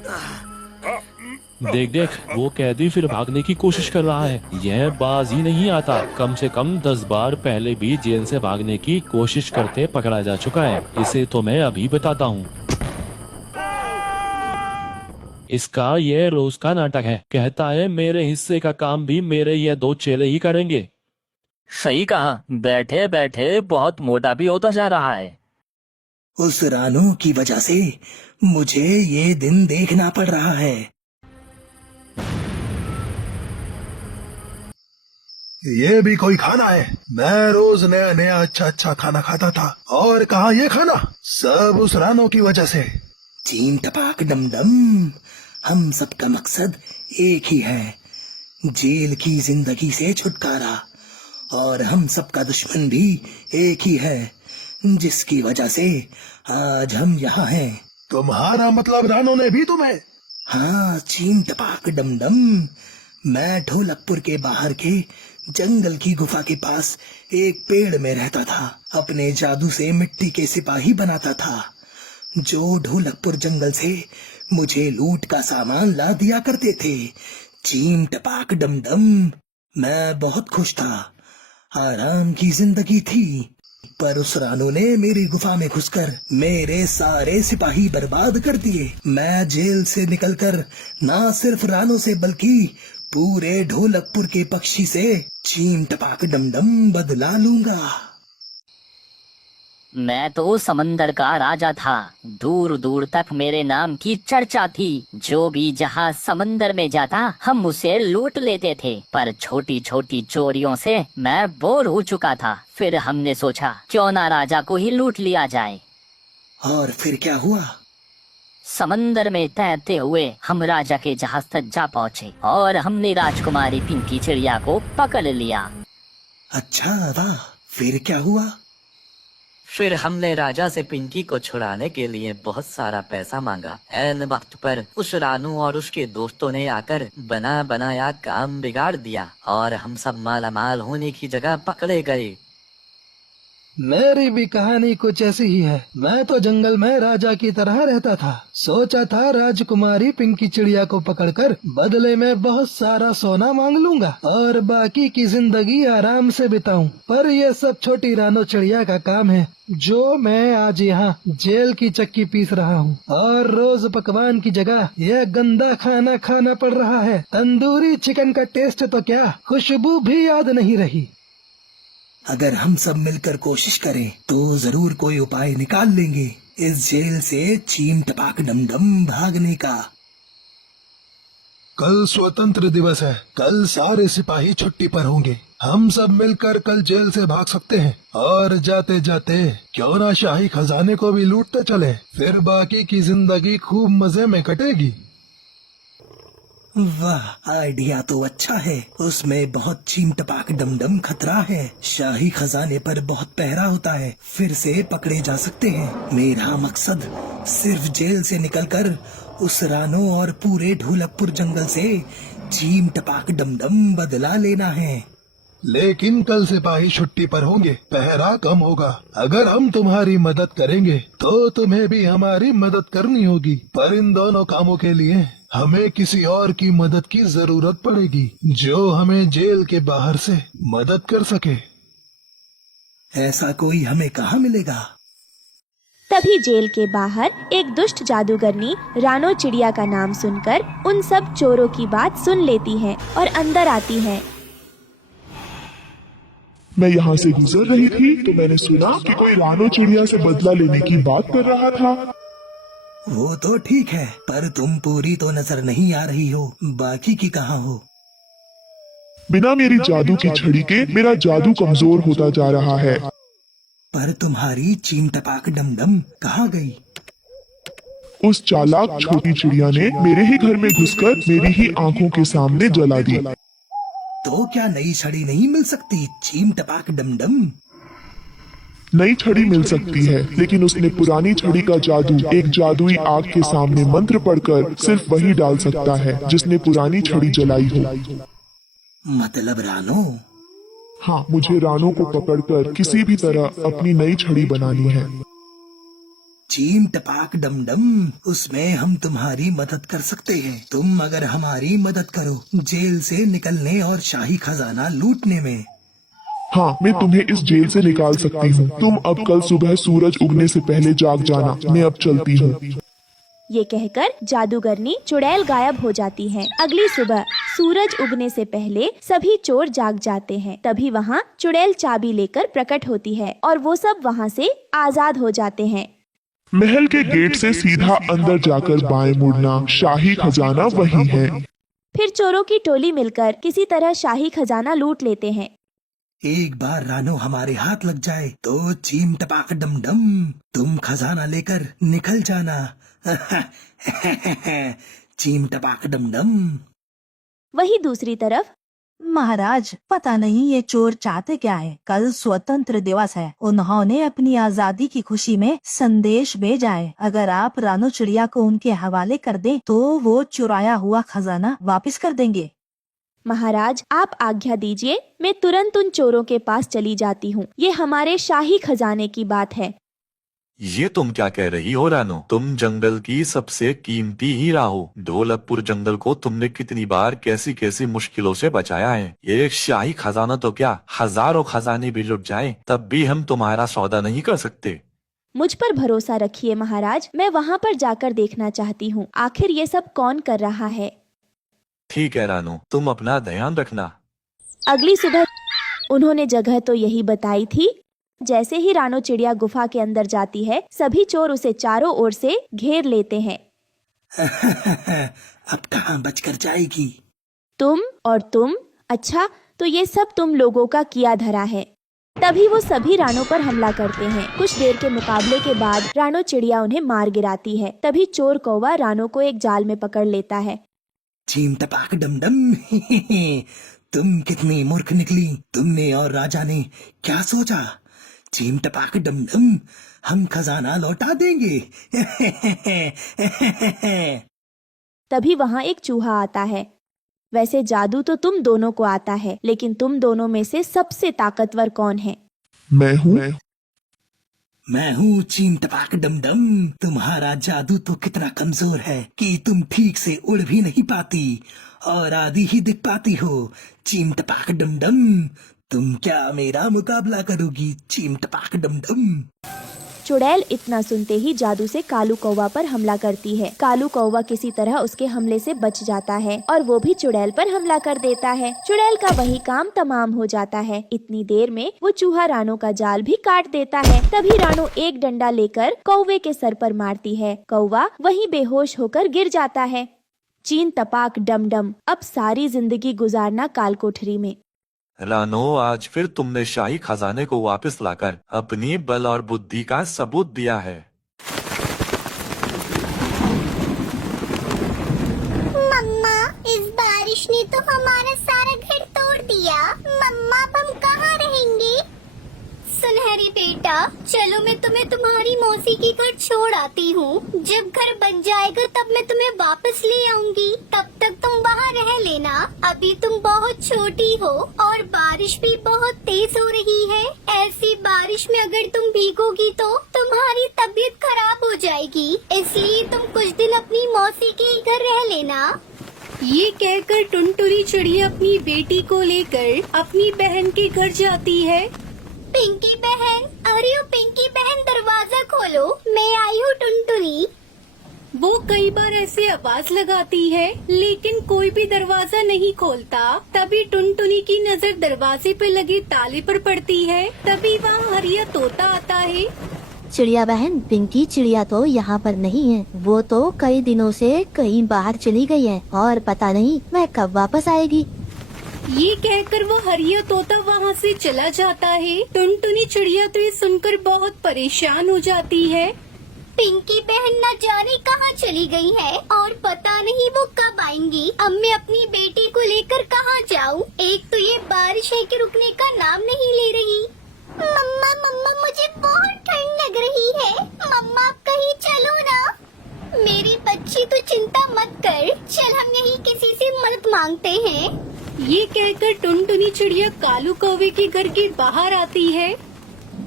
देख देख, वो कैदी फिर भागने की कोशिश कर रहा है। यह बाज ही नहीं आता। कम से कम 10 बार पहले भी जेल से भागने की कोशिश करते पकड़ा जा चुका है। इसे तो मैं अभी बताता हूँ। इसका ये रोज का नाटक है। कहता है मेरे हिस्से का काम भी मेरे ये 2 चेले ही करेंगे। सही कहा, बैठे बैठे बहुत मोटा भी होता जा रहा है। उस रानू की वजह से मुझे ये दिन देखना पड़ रहा है। ये भी कोई खाना है? मैं रोज नया नया अच्छा अच्छा खाना खाता था, और कहा ये खाना सब उस रानू की वजह से। चीम टपाक डम डम, हम सबका मकसद एक ही है, जेल की जिंदगी से छुटकारा। और हम सबका दुश्मन भी एक ही है, जिसकी वजह से आज हम यहाँ हैं। तुम्हारा मतलब रानू ने भी तुम्हें? हाँ चीम टपाक डम डम, मैं ढोलकपुर के बाहर के जंगल की गुफा के पास एक पेड़ में रहता था। अपने जादू से मिट्टी के सिपाही बनाता था, जो ढोलकपुर जंगल से मुझे लूट का सामान ला दिया करते थे। चीम टपाक डम डम, मैं बहुत खुश था, आराम की जिंदगी थी। पर उस रानू ने मेरी गुफा में घुसकर मेरे सारे सिपाही बर्बाद कर दिए। मैं जेल से निकलकर ना सिर्फ रानू से बल्कि पूरे ढोलकपुर के पक्षी से चीम टपाक डम डम बदला लूंगा। मैं तो समंदर का राजा था, दूर दूर तक मेरे नाम की चर्चा थी। जो भी जहाज समंदर में जाता हम उसे लूट लेते थे। पर छोटी छोटी चोरियों से मैं बोर हो चुका था। फिर हमने सोचा क्यों ना राजा को ही लूट लिया जाए। और फिर क्या हुआ? समंदर में तैरते हुए हम राजा के जहाज तक जा पहुँचे और हमने राजकुमारी पिंकी चिड़िया को पकड़ लिया। अच्छा वाह, फिर क्या हुआ? फिर हमने राजा से पिंकी को छुड़ाने के लिए बहुत सारा पैसा मांगा। ऐन वक्त पर उस रानू और उसके दोस्तों ने आकर बना बनाया काम बिगाड़ दिया और हम सब मालामाल होने की जगह पकड़े गए। मेरी भी कहानी कुछ ऐसी ही है। मैं तो जंगल में राजा की तरह रहता था। सोचा था राजकुमारी पिंकी चिड़िया को पकड़कर बदले में बहुत सारा सोना मांग लूंगा और बाकी की जिंदगी आराम से बिताऊं। पर ये सब छोटी रानो चिड़िया का काम है, जो मैं आज यहाँ जेल की चक्की पीस रहा हूँ। और रोज पकवान की जगह यह गंदा खाना खाना पड़ रहा है। तंदूरी चिकन का टेस्ट तो क्या, खुशबू भी याद नहीं रही। अगर हम सब मिलकर कोशिश करें तो जरूर कोई उपाय निकाल लेंगे इस जेल से चीम टपाक डम डम भागने का। कल स्वतंत्र दिवस है। कल सारे सिपाही छुट्टी पर होंगे। हम सब मिलकर कल जेल से भाग सकते हैं और जाते जाते क्यों ना शाही खजाने को भी लूटते चले। फिर बाकी की जिंदगी खूब मजे में कटेगी। वाह, आइडिया तो अच्छा है। उसमें बहुत चीम टपाक डम डम खतरा है। शाही खजाने पर बहुत पहरा होता है, फिर से पकड़े जा सकते हैं। मेरा मकसद सिर्फ जेल से निकलकर उस रानो और पूरे ढोलकपुर जंगल से चीम टपाक डम डम बदला लेना है। लेकिन कल सिपाही छुट्टी पर होंगे, पहरा कम होगा। अगर हम तुम्हारी मदद करेंगे तो तुम्हें भी हमारी मदद करनी होगी। पर इन दोनों कामों के लिए हमें किसी और की मदद की जरूरत पड़ेगी, जो हमें जेल के बाहर से मदद कर सके। ऐसा कोई हमें कहाँ मिलेगा? तभी जेल के बाहर एक दुष्ट जादूगरनी रानो चिड़िया का नाम सुनकर उन सब चोरों की बात सुन लेती है और अंदर आती है। मैं यहाँ से गुजर रही थी तो मैंने सुना कि कोई रानो चिड़िया से बदला लेने की बात कर रहा था। वो तो ठीक है, पर तुम पूरी तो नजर नहीं आ रही हो। बाकी की कहाँ हो? बिना मेरी जादू की छड़ी के मेरा जादू कमजोर होता जा रहा है। पर तुम्हारी चीम टपाक डम डम कहाँ गई? उस चालाक छोटी चिड़िया ने मेरे ही घर में घुसकर मेरी ही आंखों के सामने जला दी। तो क्या नई छड़ी नहीं मिल सकती चीम टपाक डम डम? नई छड़ी मिल सकती है, लेकिन उसने पुरानी छड़ी का जादू एक जादुई आग के सामने मंत्र पढ़कर सिर्फ वही डाल सकता है जिसने पुरानी छड़ी जलाई हो। मतलब रानो? हाँ, मुझे रानो को पकड़कर किसी भी तरह अपनी नई छड़ी बनानी है। चीम टपाक डम डम, उसमें हम तुम्हारी मदद कर सकते हैं। तुम अगर हमारी मदद करो जेल से निकलने और शाही खजाना लूटने में। हाँ, मैं तुम्हें इस जेल से निकाल सकती हूँ। तुम अब कल सुबह सूरज उगने से पहले जाग जाना। मैं अब चलती हूँ। ये कहकर जादूगरनी चुड़ैल गायब हो जाती है। अगली सुबह सूरज उगने से पहले सभी चोर जाग जाते हैं। तभी वहाँ चुड़ैल चाबी लेकर प्रकट होती है और वो सब वहाँ से आजाद हो जाते हैं। महल के गेट से सीधा अंदर जाकर बाएं मुड़ना, शाही खजाना वही है। फिर चोरों की टोली मिलकर किसी तरह शाही खजाना लूट लेते हैं। एक बार रानो हमारे हाथ लग जाए तो चीम टपाक डम डम, तुम खजाना लेकर निकल जाना। चीम टपाक डम डम। वही दूसरी तरफ महाराज, पता नहीं ये चोर चाहते क्या है। कल स्वतंत्र दिवस है, उन्होंने अपनी आजादी की खुशी में संदेश भेजा है। अगर आप रानो चिड़िया को उनके हवाले कर दें तो वो चुराया हुआ खजाना वापस कर देंगे। महाराज, आप आज्ञा दीजिए, मैं तुरंत उन चोरों के पास चली जाती हूँ। ये हमारे शाही खजाने की बात है। ये तुम क्या कह रही हो रानो? तुम जंगल की सबसे कीमती हीरा हो। ढोलकपुर जंगल को तुमने कितनी बार कैसी कैसी मुश्किलों से बचाया है। ये एक शाही खजाना तो क्या, हजारों खजाने भी लुट जाएं, तब भी हम तुम्हारा सौदा नहीं कर सकते। मुझ पर भरोसा रखिए महाराज, मैं वहाँ पर जाकर देखना चाहती हूँ आखिर ये सब कौन कर रहा है। ठीक है रानो, तुम अपना ध्यान रखना। अगली सुबह उन्होंने जगह तो यही बताई थी। जैसे ही रानो चिड़िया गुफा के अंदर जाती है, सभी चोर उसे चारों ओर से घेर लेते हैं। अब कहाँ बचकर जाएगी? तुम और तुम, अच्छा तो ये सब तुम लोगों का किया धरा है। तभी वो सभी रानो पर हमला करते हैं। कुछ देर के मुकाबले के बाद रानो चिड़िया उन्हें मार गिराती है। तभी चोर कौवा रानो को एक जाल में पकड़ लेता है। चीम टपाक डम डम, तुम कितनी मूर्ख निकली। तुमने और राजा ने क्या सोचा? चीम टपाक डम डम, हम खजाना लौटा देंगे। तभी वहाँ एक चूहा आता है। वैसे जादू तो तुम दोनों को आता है, लेकिन तुम दोनों में से सबसे ताकतवर कौन है? मैं हूँ। मैं हूँ चीम टपाक डम डम। तुम्हारा जादू तो कितना कमजोर है कि तुम ठीक से उड़ भी नहीं पाती और आधी ही दिख पाती हो। चीम टपाक डम डम, तुम क्या मेरा मुकाबला करोगी? चीम टपाक डम डम। चुड़ैल इतना सुनते ही जादू से कालू कौवा पर हमला करती है। कालू कौवा किसी तरह उसके हमले से बच जाता है और वो भी चुड़ैल पर हमला कर देता है। चुड़ैल का वही काम तमाम हो जाता है। इतनी देर में वो चूहा रानो का जाल भी काट देता है। तभी रानो एक डंडा लेकर कौवे के सर पर मारती है। कौवा वहीं बेहोश होकर गिर जाता है। चीम टपाक डम डम, अब सारी जिंदगी गुजारना कालकोठरी में। रानो, आज फिर तुमने शाही खजाने को वापस लाकर अपनी बल और बुद्धि का सबूत दिया है। मम्मा, इस बारिश ने तो हमारा सारा घर तोड़ दिया। मम्मा, अब हम कहाँ रहेंगे? सुनहरी बेटा, चलो मैं तुम्हें तुम्हारी मौसी के घर छोड़ आती हूँ। जब घर बन जाएगा तब मैं तुम्हें वापस ले आऊंगी। तब तक तुम वहाँ रह लेना। अभी तुम बहुत छोटी हो और बारिश भी बहुत तेज हो रही है। ऐसी बारिश में अगर तुम भीगोगी तो तुम्हारी तबीयत खराब हो जाएगी। इसलिए तुम कुछ दिन अपनी मौसी के घर रह लेना। ये कहकर टुनटुनी चिड़िया अपनी बेटी को लेकर अपनी बहन के घर जाती है। पिंकी बहन, अरे ओ पिंकी बहन, दरवाजा खोलो, मैं आई हूँ टुनटुनी। वो कई बार ऐसे आवाज लगाती है लेकिन कोई भी दरवाजा नहीं खोलता। तभी टुनटुनी की नजर दरवाजे पे लगे ताले पर पड़ती है। तभी वहाँ हरिया तोता आता है। चिड़िया बहन, पिंकी चिड़िया तो यहाँ पर नहीं है। वो तो कई दिनों से कहीं बाहर चली गई है और पता नहीं वह कब वापस आएगी। ये कहकर वो हरिया तोता वहाँ से चला जाता है। टुनटुनी चिड़िया तो ये सुनकर बहुत परेशान हो जाती है। पिंकी बहन न जाने कहाँ चली गई है और पता नहीं वो कब आएंगी। अब मैं अपनी बेटी को लेकर कहाँ जाऊँ? एक तो ये बारिश है कि रुकने का नाम नहीं ले रही। मम्मा मम्मा, मुझे बहुत ठंड लग रही है। मम्मा, आप कहीं चलो ना। मेरी बच्ची, तो चिंता मत कर, चल हम यहीं किसी से मदद मांगते हैं। ये कहकर टुनटुनी चिड़िया कालू कौवे के घर के बाहर आती है।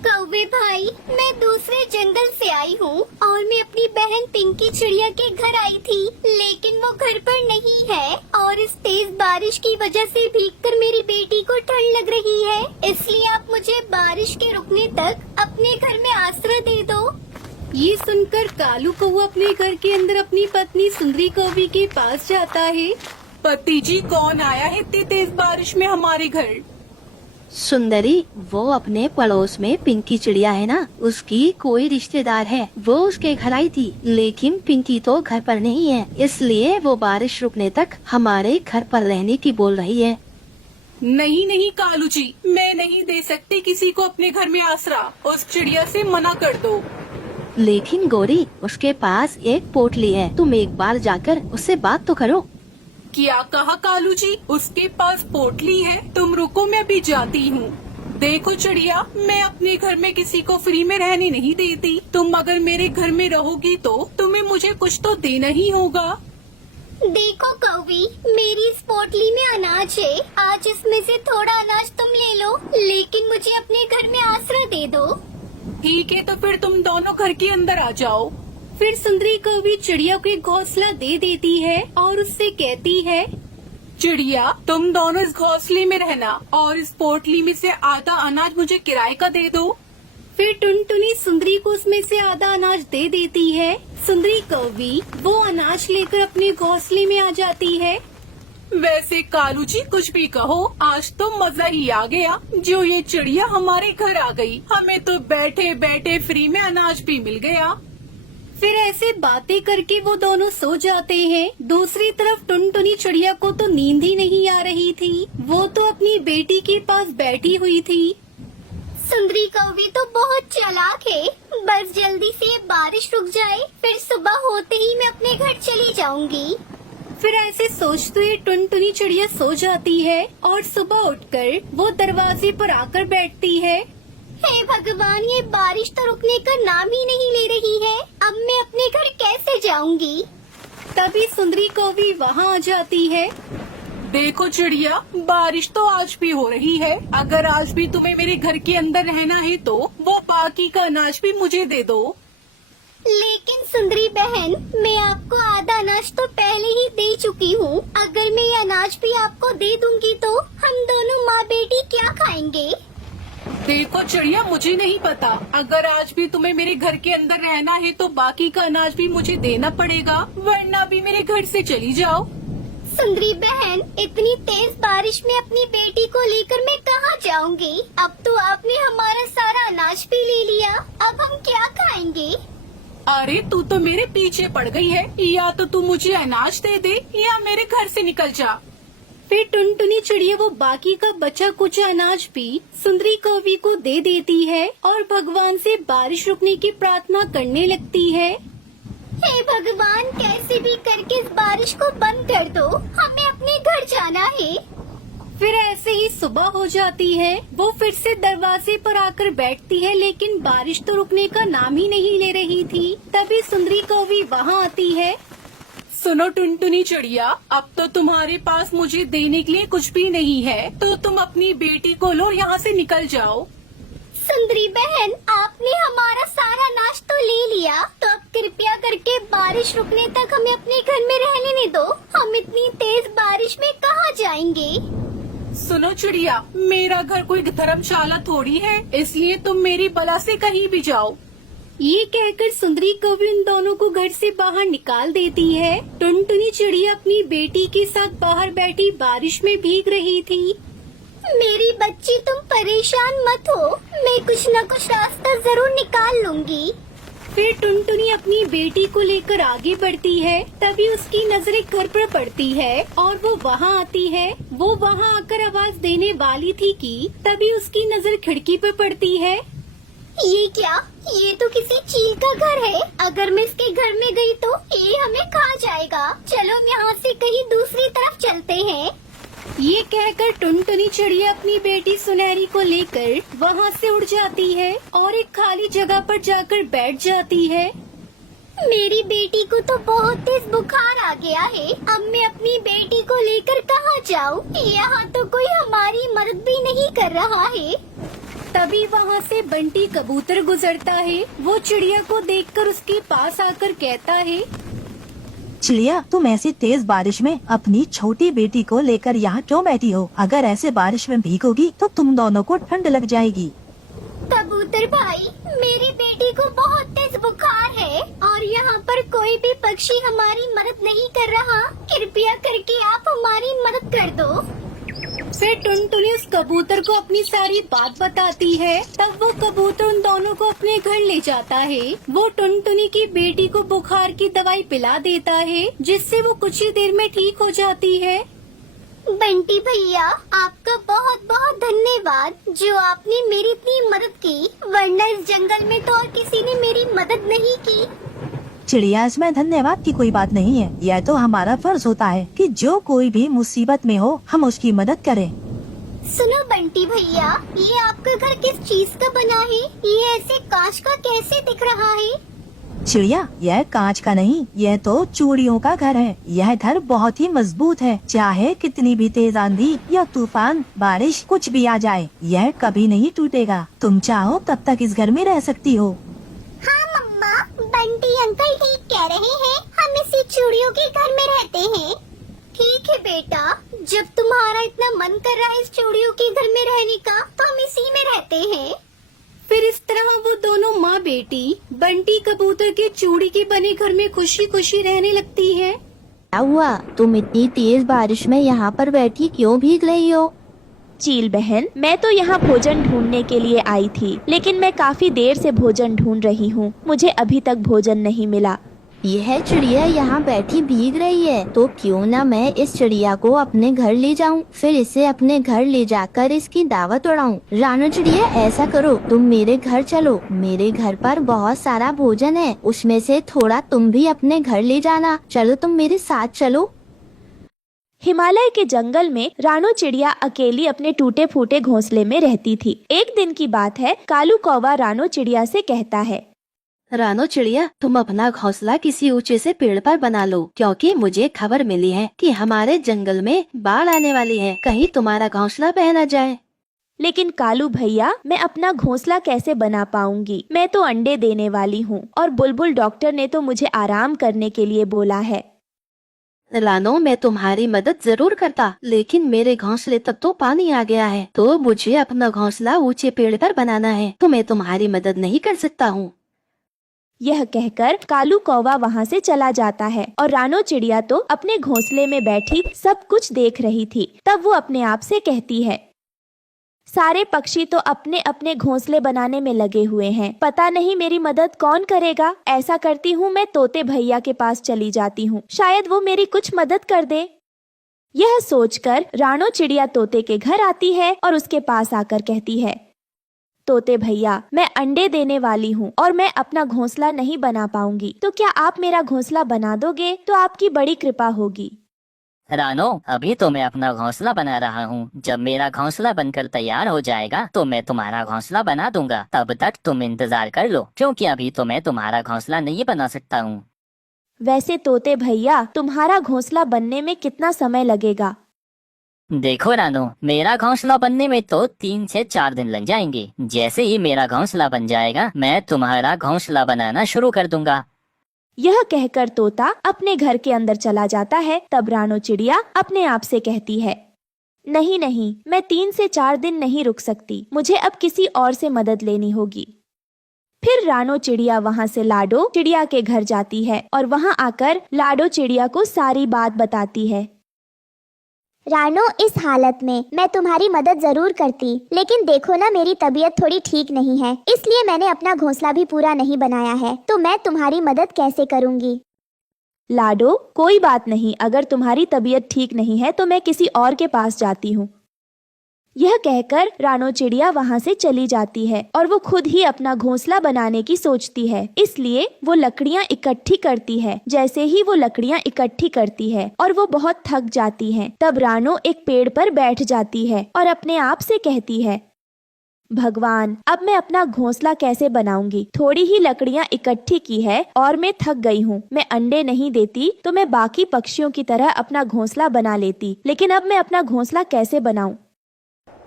कौवे भाई, मैं दूसरे जंगल से आई हूँ और मैं अपनी बहन पिंकी चिड़िया के घर आई थी, लेकिन वो घर पर नहीं है और इस तेज बारिश की वजह से भीगकर मेरी बेटी को ठंड लग रही है। इसलिए आप मुझे बारिश के रुकने तक अपने घर में आश्रय दे दो। ये सुनकर कालू कौवा अपने घर के अंदर अपनी पत्नी सुंदरी कौवी के पास जाता है। पति जी, कौन आया है इतनी तेज बारिश में हमारे घर? सुंदरी, वो अपने पड़ोस में पिंकी चिड़िया है ना, उसकी कोई रिश्तेदार है, वो उसके घर आई थी, लेकिन पिंकी तो घर पर नहीं है, इसलिए वो बारिश रुकने तक हमारे घर पर रहने की बोल रही है। नहीं नहीं कालू जी, मैं नहीं दे सकती किसी को अपने घर में आसरा। उस चिड़िया से मना कर दो। लेकिन गौरी, उसके पास एक पोटली है, तुम एक बार जाकर उससे बात तो करो। क्या कहा कालू जी? उसके पास पोटली है? तुम रुको, मैं भी जाती हूँ। देखो चिड़िया, मैं अपने घर में किसी को फ्री में रहने नहीं देती। तुम अगर मेरे घर में रहोगी तो तुम्हें मुझे कुछ तो देना ही होगा। देखो कौवी, मेरी इस पोटली में अनाज है, आज इसमें से थोड़ा अनाज तुम ले लो, लेकिन मुझे अपने घर में आश्रय दे दो। ठीक है, तो फिर तुम दोनों घर के अंदर आ जाओ। फिर सुंदरी कौवी चिड़िया को एक घोंसला दे देती है और उससे कहती है, चिड़िया, तुम दोनों इस घोंसले में रहना और इस पोटली में से आधा अनाज मुझे किराए का दे दो। फिर टुनटुनी सुंदरी को उसमें से आधा अनाज दे देती है। सुंदरी कौवी वो अनाज लेकर अपने घोंसले में आ जाती है। वैसे कालू जी, कुछ भी कहो, आज तो मजा ही आ गया जो ये चिड़िया हमारे घर आ गई। हमें तो बैठे बैठे फ्री में अनाज भी मिल गया। फिर ऐसे बातें करके वो दोनों सो जाते हैं। दूसरी तरफ टुनटुनी चिड़िया को तो नींद ही नहीं आ रही थी, वो तो अपनी बेटी के पास बैठी हुई थी। सुंदरी कौवी तो बहुत चालाक है, बस जल्दी से बारिश रुक जाए, फिर सुबह होते ही मैं अपने घर चली जाऊंगी। फिर ऐसे सोचते हुए टुनटुनी चिड़िया सो जाती है और सुबह उठकर वो दरवाजे पर आकर बैठती है। हे भगवान, ये बारिश तो रुकने का नाम ही नहीं ले रही है, अब मैं अपने घर कैसे जाऊंगी? तभी सुंदरी कौवी वहाँ आ जाती है। देखो चिड़िया, बारिश तो आज भी हो रही है, अगर आज भी तुम्हें मेरे घर के अंदर रहना है तो वो बाकी का अनाज भी मुझे दे दो। लेकिन सुंदरी बहन, मैं आपको आधा अनाज तो पहले ही दे चुकी हूँ, अगर मैं ये अनाज भी आपको दे दूंगी तो हम दोनों माँ बेटी क्या खाएंगे? देखो चिड़िया, मुझे नहीं पता, अगर आज भी तुम्हें मेरे घर के अंदर रहना है तो बाकी का अनाज भी मुझे देना पड़ेगा, वरना भी मेरे घर से चली जाओ। सुंदरी बहन, इतनी तेज बारिश में अपनी बेटी को लेकर मैं कहाँ जाऊंगी? अब तो आपने हमारा सारा अनाज भी ले लिया, अब हम क्या खाएंगे? अरे तू तो मेरे पीछे पड़ गई है, या तो तू मुझे अनाज दे दे या मेरे घर से निकल जा। फिर टुनटुनी चिड़िया वो बाकी का बचा कुछ अनाज भी सुंदरी कौवी को दे देती है और भगवान से बारिश रुकने की प्रार्थना करने लगती है। हे भगवान, कैसे भी करके इस बारिश को बंद कर दो, हमें अपने घर जाना है। फिर ऐसे ही सुबह हो जाती है, वो फिर से दरवाजे पर आकर बैठती है, लेकिन बारिश तो रुकने का नाम ही नहीं ले रही थी। तभी सुंदरी कौवी वहाँ आती है। सुनो टुनटुनी चिड़िया, अब तो तुम्हारे पास मुझे देने के लिए कुछ भी नहीं है, तो तुम अपनी बेटी को लो, यहाँ से निकल जाओ। सुंदरी बहन, आपने हमारा सारा अनाज तो ले लिया, तो अब कृपया करके बारिश रुकने तक हमें अपने घर में रहने दो, हम इतनी तेज बारिश में कहाँ जाएंगे? सुनो चिड़िया, मेरा घर कोई धर्मशाला थोड़ी है, इसलिए तुम मेरी बला से कहीं भी जाओ। ये कहकर सुंदरी कौवी उन दोनों को घर से बाहर निकाल देती है। टुनटुनी चिड़िया अपनी बेटी के साथ बाहर बैठी बारिश में भीग रही थी। मेरी बच्ची, तुम परेशान मत हो, मैं कुछ न कुछ रास्ता जरूर निकाल लूंगी। फिर टुनटुनी अपनी बेटी को लेकर आगे बढ़ती है। तभी उसकी नजर एक घर पर पड़ती है और वो वहाँ आती है। वो वहाँ आकर आवाज देने वाली थी कि तभी उसकी नजर खिड़की पर पड़ती है। ये क्या? ये तो किसी चील का घर है, अगर मैं इसके घर में गई तो ये हमें खा जाएगा। चलो यहाँ से कहीं दूसरी तरफ चलते हैं। ये कहकर टुनटुनी चिड़िया अपनी बेटी सुनहरी को लेकर वहाँ से उड़ जाती है और एक खाली जगह पर जाकर बैठ जाती है। मेरी बेटी को तो बहुत तेज बुखार आ गया है, अब मैं अपनी बेटी को लेकर कहाँ जाऊँ? यहाँ तो कोई हमारी मदद भी नहीं कर रहा है। तभी वहाँ से बंटी कबूतर गुजरता है। वो चिड़िया को देखकर उसके पास आकर कहता है, चिड़िया, तुम ऐसी तेज बारिश में अपनी छोटी बेटी को लेकर यहाँ क्यों बैठी हो? अगर ऐसे बारिश में भीगोगी तो तुम दोनों को ठंड लग जाएगी। कबूतर भाई, मेरी बेटी को बहुत तेज बुखार है और यहाँ पर कोई भी पक्षी हमारी मदद नहीं कर रहा। कृपया करके आप हमारी मदद कर दो। फिर टुनटुनी उस कबूतर को अपनी सारी बात बताती है। तब वो कबूतर उन दोनों को अपने घर ले जाता है। वो टुनटुनी की बेटी को बुखार की दवाई पिला देता है, जिससे वो कुछ ही देर में ठीक हो जाती है। बंटी भैया, आपका बहुत बहुत धन्यवाद जो आपने मेरी इतनी मदद की, वरना इस जंगल में तो और किसी ने मेरी मदद नहीं की। चिड़िया, इसमें धन्यवाद की कोई बात नहीं है। यह तो हमारा फर्ज होता है कि जो कोई भी मुसीबत में हो हम उसकी मदद करें। सुनो बंटी भैया, ये आपका घर किस चीज का बना है? ये ऐसे कांच का कैसे दिख रहा है? चिड़िया, यह कांच का नहीं, यह तो चूड़ियों का घर है। यह घर बहुत ही मजबूत है। चाहे कितनी भी तेज आंधी या तूफान, बारिश, कुछ भी आ जाए, यह कभी नहीं टूटेगा। तुम चाहो तब तक इस घर में रह सकती हो। हाँ मम्मा, बंटी अंकल ठीक कह रहे हैं। हम इसी चूड़ियों के घर में रहते हैं। ठीक है बेटा, जब तुम्हारा इतना मन कर रहा है इस चूड़ियों के घर में रहने का, तो हम इसी में रहते हैं। फिर इस तरह वो दोनों माँ बेटी बंटी कबूतर के चूड़ी के बने घर में खुशी खुशी रहने लगती है। क्या हुआ? तुम इतनी तेज बारिश में यहाँ पर बैठी क्यों भीग रही हो? चील बहन, मैं तो यहाँ भोजन ढूंढने के लिए आई थी, लेकिन मैं काफी देर से भोजन ढूंढ रही हूँ। मुझे अभी तक भोजन नहीं मिला। यह चिड़िया यहाँ बैठी भीग रही है, तो क्यों ना मैं इस चिड़िया को अपने घर ले जाऊँ, फिर इसे अपने घर ले जाकर इसकी दावत उड़ाऊँ। रानो चिड़िया, ऐसा करो, तुम मेरे घर चलो। मेरे घर पर बहुत सारा भोजन है, उसमें से थोड़ा तुम भी अपने घर ले जाना। चलो, तुम मेरे साथ चलो। हिमालय के जंगल में रानो चिड़िया अकेली अपने टूटे फूटे घोंसले में रहती थी। एक दिन की बात है, कालू कौवा रानो चिड़िया से कहता है, रानो चिड़िया, तुम अपना घोंसला किसी ऊंचे से पेड़ पर बना लो, क्योंकि मुझे खबर मिली है कि हमारे जंगल में बाढ़ आने वाली है। कहीं तुम्हारा घोंसला बह न जाए। लेकिन कालू भैया, मैं अपना घोंसला कैसे बना पाऊंगी? मैं तो अंडे देने वाली हूँ और बुलबुल डॉक्टर ने तो मुझे आराम करने के लिए बोला है। रानो, मैं तुम्हारी मदद जरूर करता, लेकिन मेरे घोंसले तक तो पानी आ गया है, तो मुझे अपना घोंसला ऊंचे पेड़ पर बनाना है, तो मैं तुम्हारी मदद नहीं कर सकता हूँ। यह कहकर कालू कौवा वहाँ से चला जाता है और रानो चिड़िया तो अपने घोंसले में बैठी सब कुछ देख रही थी। तब वो अपने आप से कहती है, सारे पक्षी तो अपने अपने घोंसले बनाने में लगे हुए हैं, पता नहीं मेरी मदद कौन करेगा। ऐसा करती हूँ, मैं तोते भैया के पास चली जाती हूँ, शायद वो मेरी कुछ मदद कर दे। यह सोचकर रानो चिड़िया तोते के घर आती है और उसके पास आकर कहती है, तोते भैया, मैं अंडे देने वाली हूँ और मैं अपना घोंसला नहीं बना पाऊंगी, तो क्या आप मेरा घोंसला बना दोगे? तो आपकी बड़ी कृपा होगी। रानो, अभी तो मैं अपना घोंसला बना रहा हूँ। जब मेरा घोंसला बनकर तैयार हो जाएगा तो मैं तुम्हारा घोंसला बना दूंगा। तब तक तुम इंतजार कर लो, क्योंकि अभी तो मैं तुम्हारा घोंसला नहीं बना सकता हूँ। वैसे तोते भैया, तुम्हारा घोंसला बनने में कितना समय लगेगा? देखो रानो, मेरा घोंसला बनने में तो 3 से 4 दिन लग जाएंगे। जैसे ही मेरा घोंसला बन जाएगा, मैं तुम्हारा घोंसला बनाना शुरू कर दूंगा। यह कहकर तोता अपने घर के अंदर चला जाता है। तब रानो चिड़िया अपने आप से कहती है, नहीं नहीं, मैं 3 से 4 दिन नहीं रुक सकती, मुझे अब किसी और से मदद लेनी होगी। फिर रानो चिड़िया वहाँ से लाडो चिड़िया के घर जाती है और वहाँ आकर लाडो चिड़िया को सारी बात बताती है। रानो, इस हालत में मैं तुम्हारी मदद जरूर करती, लेकिन देखो ना, मेरी तबीयत थोड़ी ठीक नहीं है, इसलिए मैंने अपना घोंसला भी पूरा नहीं बनाया है, तो मैं तुम्हारी मदद कैसे करूंगी? लाडो, कोई बात नहीं, अगर तुम्हारी तबीयत ठीक नहीं है तो मैं किसी और के पास जाती हूँ। यह कहकर रानो चिड़िया वहाँ से चली जाती है और वो खुद ही अपना घोंसला बनाने की सोचती है। इसलिए वो लकड़ियाँ इकट्ठी करती है। जैसे ही वो लकड़ियाँ इकट्ठी करती है और वो बहुत थक जाती है, तब रानो एक पेड़ पर बैठ जाती है और अपने आप से कहती है, भगवान, अब मैं अपना घोंसला कैसे बनाऊंगी? थोड़ी ही लकड़ियाँ इकट्ठी की है और मैं थक गई हूँ। मैं अंडे नहीं देती तो मैं बाकी पक्षियों की तरह अपना घोंसला बना लेती, लेकिन अब मैं अपना घोंसला कैसे बनाऊं?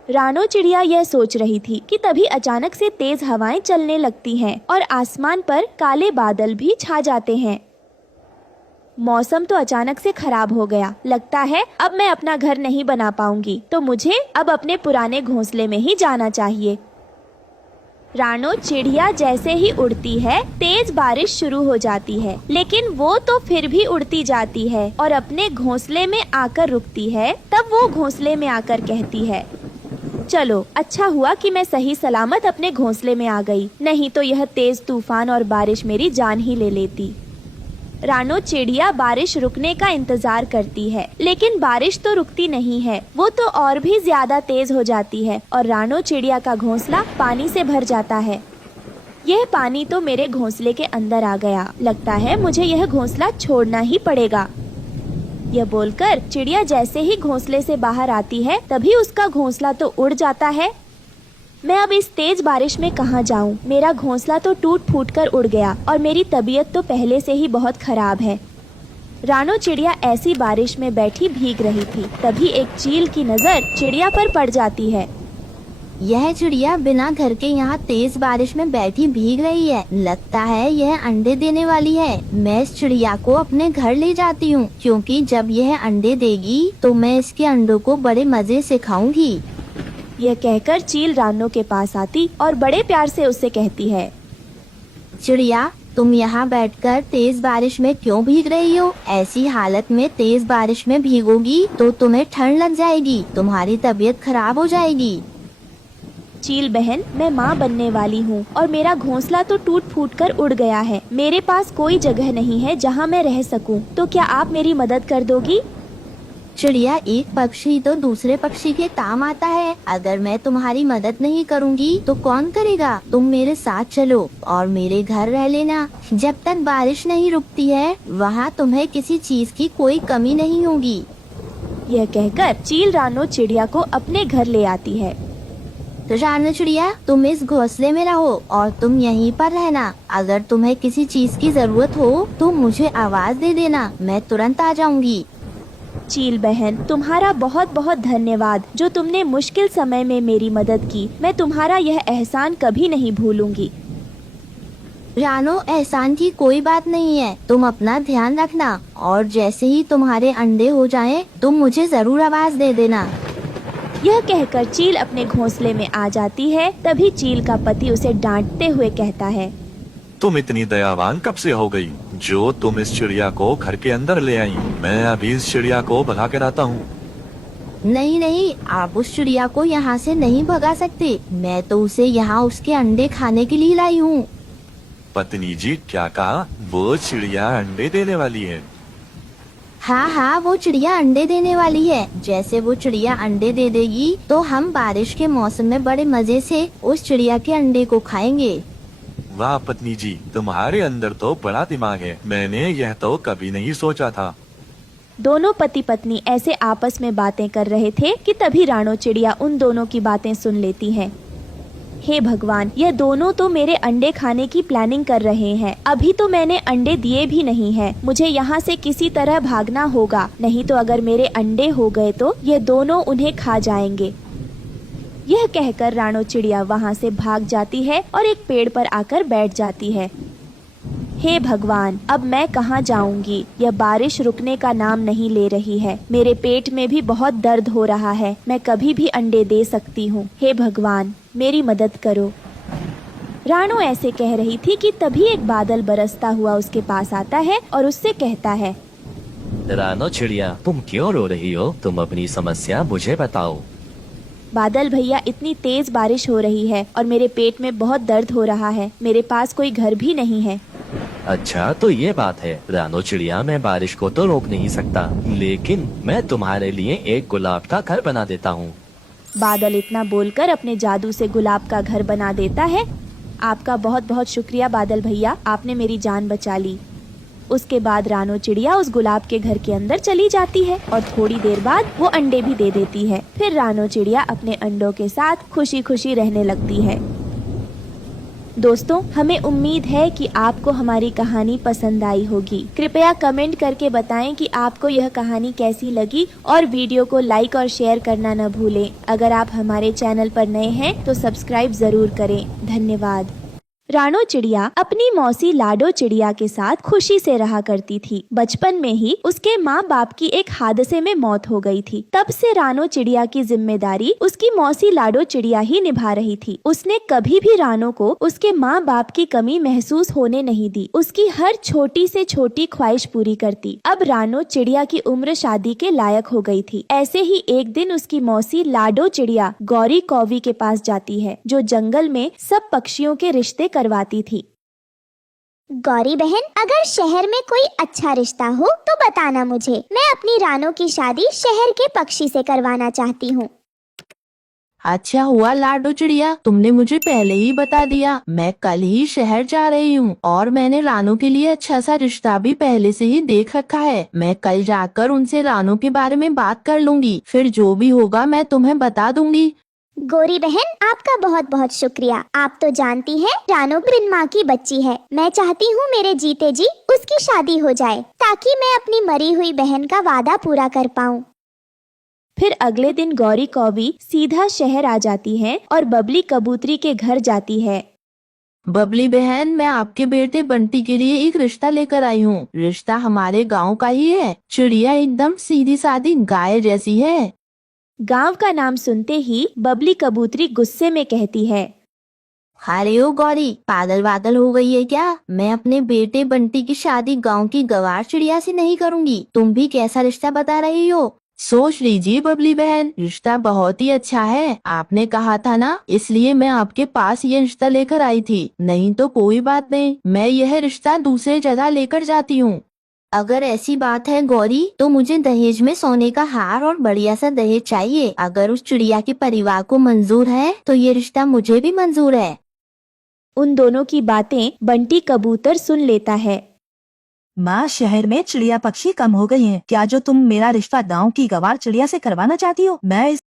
रानो चिड़िया यह सोच रही थी कि तभी अचानक से तेज हवाएं चलने लगती हैं और आसमान पर काले बादल भी छा जाते हैं। मौसम तो अचानक से खराब हो गया। लगता है अब मैं अपना घर नहीं बना पाऊंगी, तो मुझे अब अपने पुराने घोंसले में ही जाना चाहिए। रानो चिड़िया जैसे ही उड़ती है तेज बारिश शुरू हो जाती है, लेकिन वो तो फिर भी उड़ती जाती है और अपने घोंसले में आकर रुकती है। तब वो घोंसले में आकर कहती है, चलो अच्छा हुआ कि मैं सही सलामत अपने घोंसले में आ गई, नहीं तो यह तेज तूफान और बारिश मेरी जान ही ले लेती। रानो चिड़िया बारिश रुकने का इंतजार करती है, लेकिन बारिश तो रुकती नहीं है, वो तो और भी ज्यादा तेज हो जाती है और रानो चिड़िया का घोंसला पानी से भर जाता है। यह पानी तो मेरे घोंसले के अंदर आ गया, लगता है मुझे यह घोंसला छोड़ना ही पड़ेगा। यह बोलकर चिड़िया जैसे ही घोंसले से बाहर आती है तभी उसका घोंसला तो उड़ जाता है। मैं अब इस तेज बारिश में कहाँ जाऊँ? मेरा घोंसला तो टूट फूट कर उड़ गया और मेरी तबीयत तो पहले से ही बहुत खराब है। रानो चिड़िया ऐसी बारिश में बैठी भीग रही थी, तभी एक चील की नजर चिड़िया पर पड़ जाती है। यह चिड़िया बिना घर के यहाँ तेज बारिश में बैठी भीग रही है। लगता है यह अंडे देने वाली है। मैं इस चिड़िया को अपने घर ले जाती हूँ, क्योंकि जब यह अंडे देगी तो मैं इसके अंडों को बड़े मजे से खाऊंगी। यह कहकर चील रानो के पास आती और बड़े प्यार से उससे कहती है, चिड़िया तुम यहाँ बैठकर तेज बारिश में क्यों भीग रही हो? ऐसी हालत में तेज बारिश में भीगोगी तो तुम्हें ठंड लग जाएगी, तुम्हारी तबीयत खराब हो जाएगी। चील बहन, मैं माँ बनने वाली हूँ और मेरा घोंसला तो टूट फूट कर उड़ गया है। मेरे पास कोई जगह नहीं है जहाँ मैं रह सकूँ, तो क्या आप मेरी मदद कर दोगी? चिड़िया, एक पक्षी तो दूसरे पक्षी के काम आता है। अगर मैं तुम्हारी मदद नहीं करूँगी तो कौन करेगा? तुम मेरे साथ चलो और मेरे घर रह लेना। जब तक बारिश नहीं रुकती है वहाँ तुम्हें किसी चीज की कोई कमी नहीं होगी। यह कहकर चील रानो चिड़िया को अपने घर ले आती है। रानो चिड़िया, तुम इस घोंसले में रहो और तुम यहीं पर रहना। अगर तुम्हें किसी चीज की जरूरत हो तो मुझे आवाज दे देना, मैं तुरंत आ जाऊंगी। चील बहन, तुम्हारा बहुत बहुत धन्यवाद जो तुमने मुश्किल समय में मेरी मदद की। मैं तुम्हारा यह एहसान कभी नहीं भूलूंगी। रानो, एहसान की कोई बात नहीं है। तुम अपना ध्यान रखना और जैसे ही तुम्हारे अंडे हो जाएं, तुम मुझे जरूर आवाज दे देना। यह कहकर चील अपने घोंसले में आ जाती है। तभी चील का पति उसे डांटते हुए कहता है, तुम इतनी दयावान कब से हो गई जो तुम इस चिड़िया को घर के अंदर ले आई? मैं अभी इस चिड़िया को भगा कर आता हूँ। नहीं नहीं, आप उस चिड़िया को यहाँ से नहीं भगा सकते। मैं तो उसे यहाँ उसके अंडे खाने के लिए लाई हूँ। पत्नी जी, क्या कहा? वो चिड़िया अंडे देने वाली है? हाँ हाँ, वो चिड़िया अंडे देने वाली है। जैसे वो चिड़िया अंडे दे देगी तो हम बारिश के मौसम में बड़े मजे से उस चिड़िया के अंडे को खाएंगे। वाह पत्नी जी, तुम्हारे अंदर तो बड़ा दिमाग है। मैंने यह तो कभी नहीं सोचा था। दोनों पति पत्नी ऐसे आपस में बातें कर रहे थे कि तभी रानो चिड़िया उन दोनों की बातें सुन लेती है। हे भगवान, यह दोनों तो मेरे अंडे खाने की प्लानिंग कर रहे हैं। अभी तो मैंने अंडे दिए भी नहीं हैं। मुझे यहाँ से किसी तरह भागना होगा, नहीं तो अगर मेरे अंडे हो गए तो ये दोनों उन्हें खा जाएंगे। यह कहकर रानो चिड़िया वहाँ से भाग जाती है और एक पेड़ पर आकर बैठ जाती है। हे भगवान, अब मैं कहाँ जाऊंगी? यह बारिश रुकने का नाम नहीं ले रही है। मेरे पेट में भी बहुत दर्द हो रहा है। मैं कभी भी अंडे दे सकती हूँ। हे भगवान, मेरी मदद करो। रानो ऐसे कह रही थी कि तभी एक बादल बरसता हुआ उसके पास आता है और उससे कहता है, रानो चिड़िया, तुम क्यों रो रही हो? तुम अपनी समस्या मुझे बताओ। बादल भैया, इतनी तेज बारिश हो रही है और मेरे पेट में बहुत दर्द हो रहा है। मेरे पास कोई घर भी नहीं है। अच्छा, तो ये बात है। रानो चिड़िया, मैं बारिश को तो रोक नहीं सकता, लेकिन मैं तुम्हारे लिए एक गुलाब का घर बना देता हूँ। बादल इतना बोलकर अपने जादू से गुलाब का घर बना देता है। आपका बहुत बहुत शुक्रिया बादल भैया, आपने मेरी जान बचा ली। उसके बाद रानो चिड़िया उस गुलाब के घर के अंदर चली जाती है और थोड़ी देर बाद वो अंडे भी दे देती है। फिर रानो चिड़िया अपने अंडों के साथ खुशी खुशी रहने लगती है। दोस्तों, हमें उम्मीद है कि आपको हमारी कहानी पसंद आई होगी। कृपया कमेंट करके बताएं कि आपको यह कहानी कैसी लगी और वीडियो को लाइक और शेयर करना न भूलें। अगर आप हमारे चैनल पर नए हैं तो सब्सक्राइब जरूर करें। धन्यवाद। रानो चिड़िया अपनी मौसी लाडो चिड़िया के साथ खुशी से रहा करती थी। बचपन में ही उसके माँ बाप की एक हादसे में मौत हो गई थी। तब से रानो चिड़िया की जिम्मेदारी उसकी मौसी लाडो चिड़िया ही निभा रही थी। उसने कभी भी रानो को उसके माँ बाप की कमी महसूस होने नहीं दी। उसकी हर छोटी से छोटी ख्वाहिश पूरी करती। अब रानो चिड़िया की उम्र शादी के लायक हो गई थी। ऐसे ही एक दिन उसकी मौसी लाडो चिड़िया गौरी कौवी के पास जाती है, जो जंगल में सब पक्षियों के रिश्ते करवाती थी। गौरी बहन, अगर शहर में कोई अच्छा रिश्ता हो तो बताना मुझे। मैं अपनी रानो की शादी शहर के पक्षी से करवाना चाहती हूँ। अच्छा हुआ लाडो चिड़िया, तुमने मुझे पहले ही बता दिया। मैं कल ही शहर जा रही हूँ और मैंने रानो के लिए अच्छा सा रिश्ता भी पहले से ही देख रखा है। मैं कल जाकर उनसे रानो के बारे में बात कर लूंगी। फिर जो भी होगा मैं तुम्हें बता दूंगी। गौरी बहन, आपका बहुत बहुत शुक्रिया। आप तो जानती हैं, रानो बिन माँ की बच्ची है। मैं चाहती हूँ मेरे जीते जी उसकी शादी हो जाए, ताकि मैं अपनी मरी हुई बहन का वादा पूरा कर पाऊँ। फिर अगले दिन गौरी कौवी सीधा शहर आ जाती है और बबली कबूतरी के घर जाती है। बबली बहन, मैं आपके बेटे बंटी के लिए एक रिश्ता लेकर आई हूँ। रिश्ता हमारे गाँव का ही है। चिड़िया एकदम सीधी सादी गाय जैसी है। गांव का नाम सुनते ही बबली कबूतरी गुस्से में कहती है, अरे ओ गौरी, पागल वागल हो गई है क्या? मैं अपने बेटे बंटी की शादी गांव की गवार चिड़िया से नहीं करूंगी। तुम भी कैसा रिश्ता बता रही हो? सोच लीजिए बबली बहन, रिश्ता बहुत ही अच्छा है। आपने कहा था ना, इसलिए मैं आपके पास ये रिश्ता लेकर आई थी। नहीं तो कोई बात नहीं, मैं यह रिश्ता दूसरे जगह लेकर जाती हूँ। अगर ऐसी बात है गौरी, तो मुझे दहेज में सोने का हार और बढ़िया सा दहेज चाहिए। अगर उस चिड़िया के परिवार को मंजूर है तो ये रिश्ता मुझे भी मंजूर है। उन दोनों की बातें बंटी कबूतर सुन लेता है। माँ, शहर में चिड़िया पक्षी कम हो गई हैं। क्या जो तुम मेरा रिश्ता गाँव की गवार चिड़िया से करवाना चाहती हो? मैं